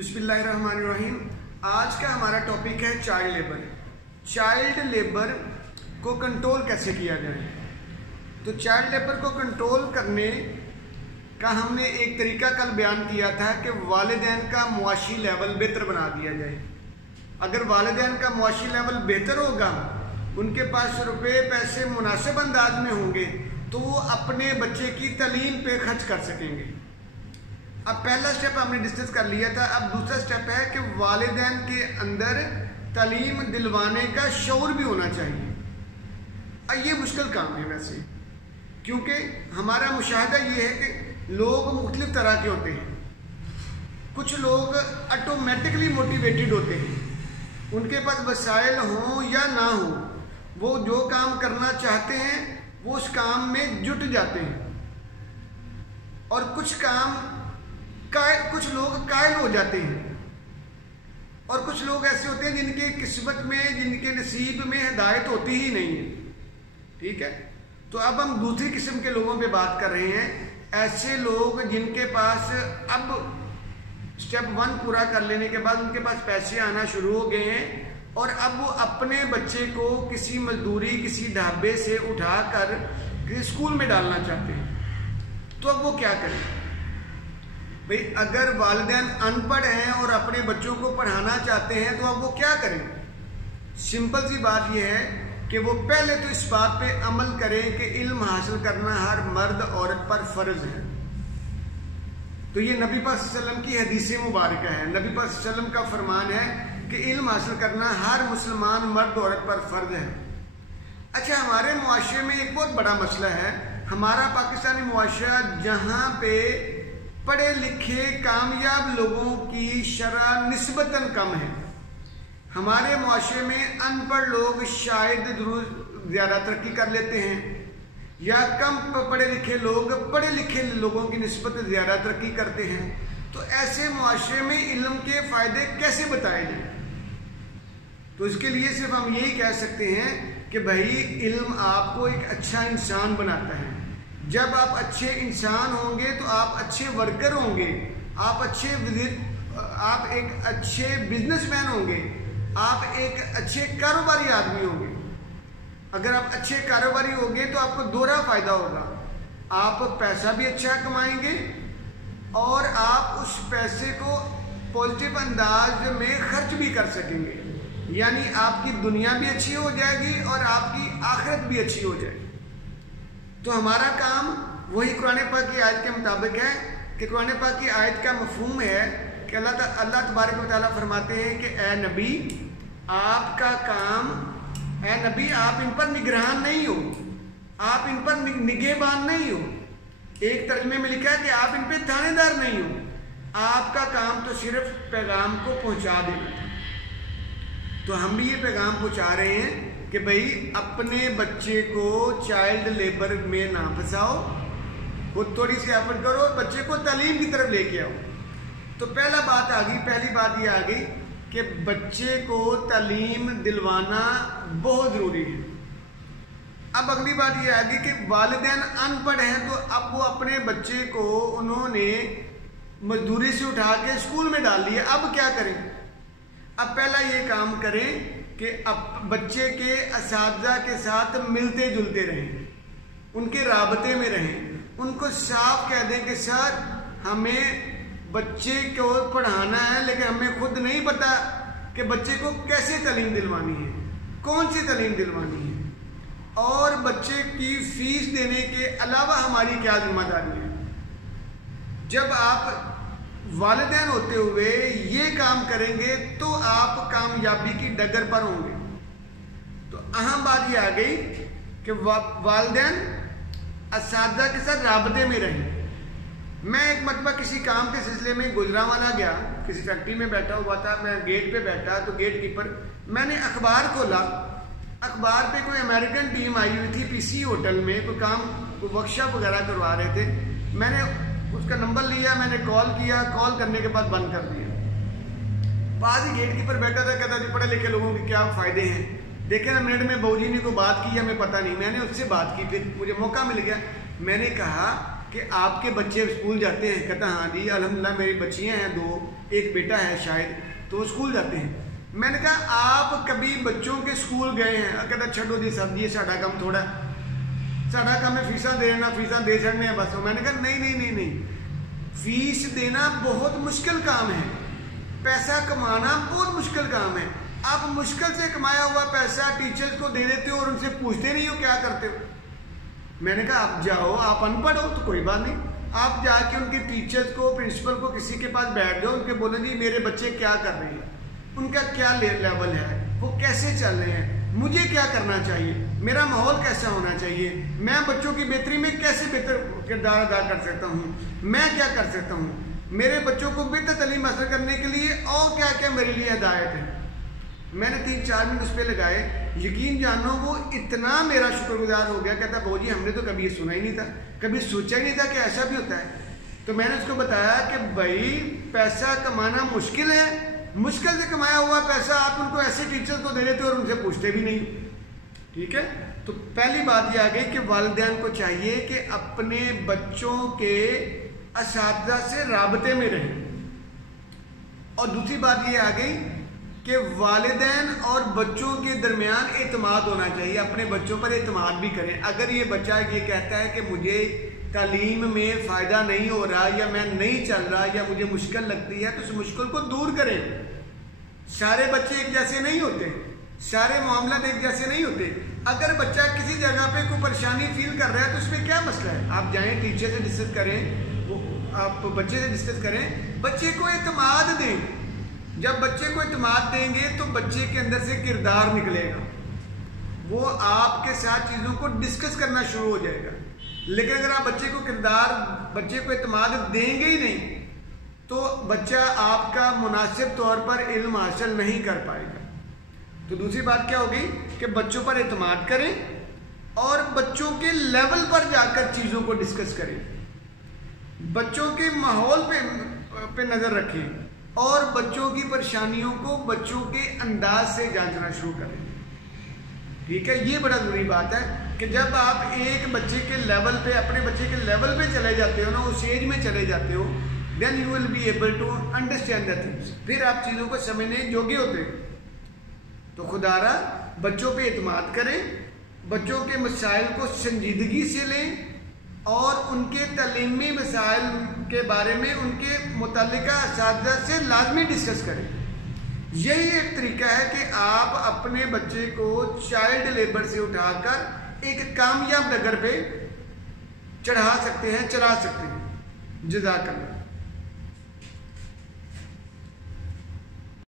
बिस्मिल्लाहिर्रहमानिर्रहीम। आज का हमारा टॉपिक है चाइल्ड लेबर। चाइल्ड लेबर को कंट्रोल कैसे किया जाए। तो चाइल्ड लेबर को कंट्रोल करने का हमने एक तरीका कल बयान किया था कि वालिदैन का मुआशी लेवल बेहतर बना दिया जाए। अगर वालिदैन का मुआशी लेवल बेहतर होगा, उनके पास रुपए पैसे मुनासिब अंदाज में होंगे, तो वो अपने बच्चे की तालीम पे खर्च कर सकेंगे। अब पहला स्टेप हमने डिस्कस कर लिया था। अब दूसरा स्टेप है कि वालिदैन के अंदर तालीम दिलवाने का शऊर भी होना चाहिए। अब ये मुश्किल काम है वैसे, क्योंकि हमारा मुशाहिदा ये है कि लोग मुख्तलिफ तरह के होते हैं। कुछ लोग ऑटोमेटिकली मोटिवेटेड होते हैं, उनके पास वसाइल हों या ना हो, वो जो काम करना चाहते हैं वो उस काम में जुट जाते हैं। और कुछ लोग कायल हो जाते हैं, और कुछ लोग ऐसे होते हैं जिनके किस्मत में, जिनके नसीब में हिदायत होती ही नहीं है। ठीक है, तो अब हम दूसरी किस्म के लोगों पे बात कर रहे हैं। ऐसे लोग जिनके पास अब स्टेप 1 पूरा कर लेने के बाद उनके पास पैसे आना शुरू हो गए हैं, और अब वो अपने बच्चे को किसी मजदूरी, किसी ढाबे से उठाकर किसी स्कूल में डालना चाहते हैं। तो अब वो क्या करें भाई? अगर वालिदैन अनपढ़ हैं और अपने बच्चों को पढ़ाना चाहते हैं, तो अब वो क्या करें? सिंपल सी बात यह है कि वो पहले तो इस बात पे अमल करें कि इल्म हासिल करना हर मर्द औरत पर फर्ज है। तो ये नबी पाक सल्लल्लाहु अलैहि वसल्लम की हदीस मुबारक है। नबी पाक सल्लल्लाहु अलैहि वसल्लम का फरमान है कि इल्म हासिल करना हर मुसलमान मर्द औरत पर फर्ज है। अच्छा, हमारे मुआशरे में एक बहुत बड़ा मसला है। हमारा पाकिस्तानी मुआशरा, जहाँ पे पढ़े लिखे कामयाब लोगों की शरह निस्बतन कम है, हमारे मुआशरे में अनपढ़ लोग शायद ज़्यादा तरक्की कर लेते हैं, या कम पढ़े लिखे लोग पढ़े लिखे लोगों की निस्बत ज़्यादा तरक्की करते हैं। तो ऐसे मुआशरे में इल्म के फ़ायदे कैसे बताए जाए? तो इसके लिए सिर्फ हम यही कह सकते हैं कि भाई, इल्म आपको एक अच्छा इंसान बनाता है। जब आप अच्छे इंसान होंगे तो आप अच्छे वर्कर होंगे, आप एक अच्छे बिजनेसमैन होंगे, आप एक अच्छे कारोबारी आदमी होंगे। अगर आप अच्छे कारोबारी होंगे तो आपको दोहरा फायदा होगा। आप पैसा भी अच्छा कमाएंगे और आप उस पैसे को पॉजिटिव अंदाज में खर्च भी कर सकेंगे। यानी आपकी दुनिया भी अच्छी हो जाएगी और आपकी आखिरत भी अच्छी हो जाएगी। तो हमारा काम वही कुरान पाक की आयत के मुताबिक है कि कुरान पाक की आयत का मफहूम है कि अल्लाह तबारक व तआला फरमाते हैं कि ए नबी, आपका काम, ए नबी, आप इन पर निगरान नहीं हो, आप इन पर निगहबान नहीं हो। एक तर्जुमे में लिखा है कि आप इन पे थानेदार नहीं हो। आपका काम तो सिर्फ पैगाम को पहुंचा देना। तो हम भी ये पैगाम पहुंचा रहे हैं कि भाई, अपने बच्चे को चाइल्ड लेबर में ना फंसाओ, खुद थोड़ी सी एफर्ट करो, बच्चे को तालीम की तरफ लेके आओ। तो पहली बात ये आ गई कि बच्चे को तालीम दिलवाना बहुत ज़रूरी है। अब अगली बात ये आ गई कि वालिदैन अनपढ़ हैं, तो अब वो अपने बच्चे को उन्होंने मजदूरी से उठा के स्कूल में डाल लिया। अब क्या करें? अब पहला ये काम करें कि अब बच्चे के असातिज़ा के साथ मिलते जुलते रहें, उनके राबते में रहें। उनको साफ कह दें कि सर, हमें बच्चे को पढ़ाना है, लेकिन हमें खुद नहीं पता कि बच्चे को कैसे तालीम दिलवानी है, कौन सी तालीम दिलवानी है, और बच्चे की फीस देने के अलावा हमारी क्या जिम्मेदारी है। जब आप वालिदैन होते हुए ये काम करेंगे तो आप कामयाबी की डगर पर होंगे। तो अहम बात ये आ गई कि वालिदैन असातिज़ा के साथ राबते में रहें। मैं एक मरतबा किसी काम के सिलसिले में गुजरांवाला गया, किसी फैक्ट्री में बैठा हुआ था। मैं गेट पे बैठा, तो गेट कीपर, मैंने अखबार खोला। अखबार पे कोई अमेरिकन टीम आई हुई थी पीसी होटल में, कोई काम, कोई वर्कशॉप वगैरह करवा रहे थे। मैंने उसका नंबर लिया, मैंने कॉल किया, कॉल करने के बाद बंद कर दिया। पास ही गेट कीपर बैठा था, कहता जी पढ़े लिखे लोगों के क्या फ़ायदे हैं। देखे ना, मिनट में बहू जी ने को बात की, हमें पता नहीं। मैंने उससे बात की, फिर मुझे मौका मिल गया। मैंने कहा کہ آپ کے بچے اسکول جاتے ہیں؟ کہتا ہاں جی الحمدللہ میری بچیاں ہیں 2، ایک بیٹا ہے شاید، تو اسکول جاتے ہیں۔ میں نے کہا آپ کبھی بچوں کے اسکول گئے ہیں؟ کہتا چھڈو جی صاحب جی ساڈا کام تھوڑا، ساڈا کام ہے فیساں دینا، فیساں دے چڑھنے ہیں بس۔ میں نے کہا نہیں، فیس دینا بہت مشکل کام ہے، پیسہ کمانا بہت مشکل کام ہے۔ آپ مشکل سے کمایا ہوا پیسہ ٹیچرز کو دے دیتے ہو اور ان سے پوچھتے نہیں ہو کیا کرتے ہو۔ میں نے کہا آپ جاؤ، آپ ان پڑھ ہو تو کوئی بات نہیں، آپ جا کے ان کے ٹیچرز کو، پرنسپل کو، کسی کے پاس بیٹھ جاؤ، ان کے بولیں جی میرے بچے کیا کر رہے ہیں، ان کا کیا لیول ہے، وہ کیسے چل رہے ہیں، مجھے کیا کرنا چاہیے، میرا ماحول کیسا ہونا چاہیے، میں بچوں کی بہتری میں کیسے بہتر کردار ادا کر سکتا ہوں، میں کیا کر سکتا ہوں، میرے بچوں کو بہتر تعلیم حاصل کرنے کے لیے اور کیا کیا میرے لیے ہدایت ہے۔ میں نے 3-4 منٹ اس پہ لگائے، یقین جانو وہ اتنا میرا شکر گزار ہو گیا، کہتا بہو جی ہم نے تو کبھی یہ سنا ہی نہیں تھا، کبھی سوچا ہی نہیں تھا کہ ایسا بھی ہوتا ہے۔ تو میں نے اس کو بتایا کہ بھائی پیسہ کمانا مشکل ہے، مشکل سے کمایا ہوا پیسہ آپ ان کو ایسے ٹیچر کو دے دیتے اور ان سے پوچھتے بھی نہیں، ٹھیک ہے۔ تو پہلی بات یہ آ گئی کہ والدین کو چاہیے کہ اپنے بچوں کے اساتذہ سے رابطے میں رہیں، اور دوسری بات یہ آ گئی کہ والدین اور بچوں کے درمیان اعتماد ہونا چاہیے، اپنے بچوں پر اعتماد بھی کریں۔ اگر یہ بچہ یہ کہتا ہے کہ مجھے تعلیم میں فائدہ نہیں ہو رہا، یا میں نہیں چل رہا، یا مجھے مشکل لگتی ہے، تو اس مشکل کو دور کریں۔ سارے بچے ایک جیسے نہیں ہوتے، سارے معاملات ایک جیسے نہیں ہوتے۔ اگر بچہ کسی جگہ پہ کوئی پریشانی فیل کر رہا ہے تو اس میں کیا مسئلہ ہے، آپ جائیں ٹیچر سے ڈسکس کریں، آپ بچے سے ڈسکس کریں، بچے کو اعتماد دیں۔ جب بچے کو اعتماد دیں گے تو بچے کے اندر سے کردار نکلے گا، وہ آپ کے ساتھ چیزوں کو ڈسکس کرنا شروع ہو جائے گا۔ لیکن اگر آپ بچے کو اعتماد دیں گے ہی نہیں تو بچہ آپ کا مناسب طور پر علم حاصل نہیں کر پائے گا۔ تو دوسری بات کیا ہوگی کہ بچوں پر اعتماد کریں اور بچوں کے لیول پر جا کر چیزوں کو ڈسکس کریں، بچوں کے ماحول پہ نظر رکھیں، اور بچوں کی پریشانیوں کو بچوں کے انداز سے جانچنا شروع کریں، ٹھیک ہے۔ یہ بڑا ضروری بات ہے کہ جب آپ ایک بچے کے لیول پہ، اپنے بچے کے لیول پہ چلے جاتے ہو نا، اس ایج میں چلے جاتے ہو، then you will be able to understand the things, پھر آپ چیزوں کو سمجھنے جوگے ہوتے ہیں۔ تو خدا را بچوں پہ اعتماد کریں، بچوں کے مسائل کو سنجیدگی سے لیں، اور ان کے تعلیمی مسائل کے بارے میں ان کے متعلقہ اساتذہ سے لازمی ڈسکس کریں۔ یہی ایک طریقہ ہے کہ آپ اپنے بچے کو چائلڈ لیبر سے اٹھا کر ایک کامیاب ڈگر پہ چڑھا سکتے ہیں، چلا سکتے ہیں۔ جزاک اللہ۔